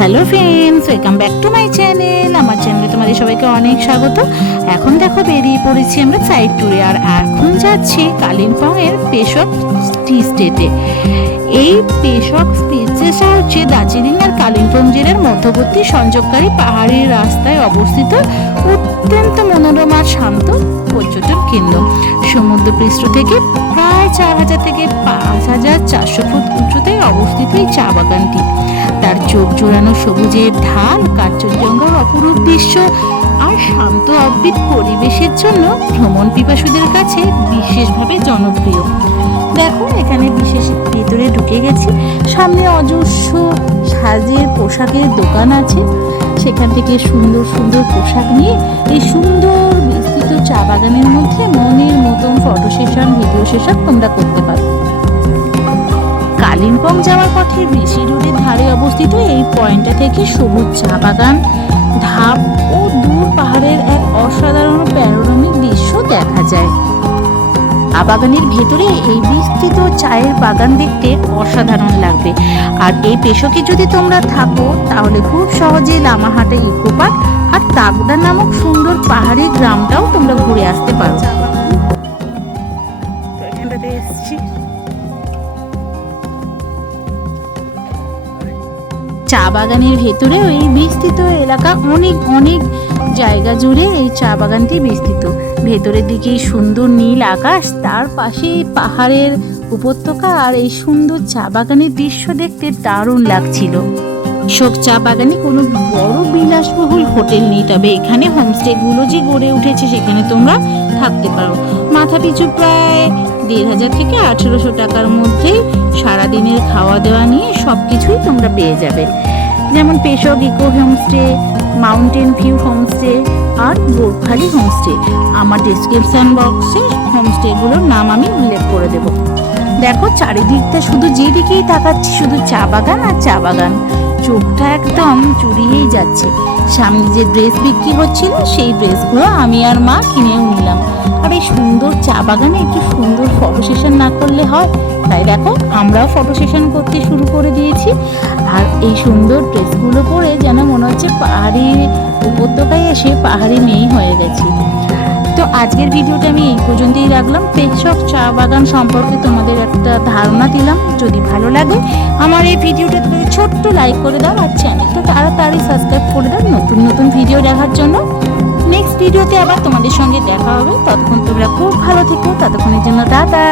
Hello friends, welcome back to my channel. আমার চ্যানেলে তোমাদের সবাইকে অনেক স্বাগত। এখন দেখো বেরিয়ে পড়েছি আমরা সাইড ট্যুরে, আর এখন যাচ্ছি কালিম্পংয়ের পেশক টি স্টেটে। এই পেশক স্টেশনটা হচ্ছে দার্জিলিং আর কালিম্পং জেলার মধ্যবর্তী সংযোগকারী পাহাড়ি রাস্তায় অবস্থিত অত্যন্ত মনোরম আর শান্ত পর্যটন কেন্দ্র। সমুদ্রপৃষ্ঠ থেকে প্রায় 4000 থেকে 5400 ফুট উচ্চতায় অবস্থিত এই চা বাগানটি তার চোখ জোড়ানো সবুজের ঢাল, কাঞ্চনজঙ্ঘার অপরূপ দৃশ্য আর শান্ত অদ্ভুত পরিবেশের জন্য ভ্রমণ পিপাসুদের কাছে বিশেষভাবে জনপ্রিয়। দেখো এখানে বিশেষ ভেতরে ঢুকে গেছি, সামনে অজস্র সাজের পোশাকের দোকান আছে। সেখান থেকে সুন্দর সুন্দর পোশাক নিয়ে এই সুন্দর বিস্তৃত চা বাগানের মধ্যে মনের মতন ফটো সেশন, ভিডিও সেশন তোমরা করতে পারো। কালিম্পং যাওয়ার পথে ঋষি রোডের ধারে অবস্থিত এই পয়েন্টটা থেকে সবুজ চা বাগান, ধাপ ও দূর পাহাড়ের এক অসাধারণ প্যানোরামিক দৃশ্য দেখা যায়। চা বাগানের ভেতরে এই বিস্তৃত চায়ের বাগান দেখতে অসাধারণ লাগবে। আর এই পেশকে যদি তোমরা থাকো তাহলে খুব সহজে লামাহাটা ইকো পার্ক আর তাগদা নামক সুন্দর পাহাড়ি গ্রামটাও তোমরা ঘুরে আসতে পারো। এখানটাতে এসেছি, চা বাগানের ভেতরে এই বিস্তৃত এলাকা অনেক অনেক জায়গা জুড়ে এই চা বাগানটি বিস্তৃত। ভেতরের দিকে সুন্দর নীল আকাশ, তার পাশে পাহাড়ের উপত্যকা আর এই সুন্দর চা বাগানের দৃশ্য দেখতে দারুণ লাগছিল। শোক চা বাগানে কোনো বড় বিলাসবহুল হোটেল নেই, তবে এখানে হোমস্টেগুলো যে গড়ে উঠেছে সেখানে তোমরা থাকতে পারো। মাথা পিছু প্রায় 1500 থেকে 1800 টাকার মধ্যেই সারাদিনের খাওয়া দাওয়া নিয়ে সব কিছুই তোমরা পেয়ে যাবে, যেমন Peshok eco homestay, mountain view homestay আর গোর্খালি হোমস্টে। আমার ডেসক্রিপশন বক্সে হোমস্টেগুলোর নাম আমি উল্লেখ করে দেব। দেখো চারিদিকটা শুধু যেদিকেই তাকাচ্ছি শুধু চা বাগান আর চা বাগান, চোখটা একদম চুরিয়েই যাচ্ছে। সামনে যে ড্রেস বিক্রি হচ্ছিল সেই ড্রেসগুলো আমি আর মা কিনেও নিলাম। আর এই সুন্দর চা বাগানে একটু সুন্দর ফটো সেশন না করলে হয়, তাই দেখো আমরাও ফটো সেশন করতে শুরু করে দিয়েছি। আর এই সুন্দর ড্রেসগুলো পরে যেন মনে হচ্ছে পাহাড়ি উপত্যকায় এসে পাহাড়ি মেয়ে হয়ে গেছি। তো আজকের ভিডিওটা আমি এই পর্যন্তই রাখলাম। পেশক চা বাগান সম্পর্কে তোমাদের একটা ধারণা দিলাম। যদি ভালো লাগে আমার এই ভিডিওটা তোমাদের ছোট্ট লাইক করে দাও, আর চ্যানেলটা তাড়াতাড়ি সাবস্ক্রাইব করে দাও নতুন নতুন ভিডিও দেখার জন্য। নেক্সট ভিডিওতে আবার তোমাদের সঙ্গে দেখা হবে। ততক্ষণ তোমরা খুব ভালো থেকো, ততক্ষণের জন্য টাটা।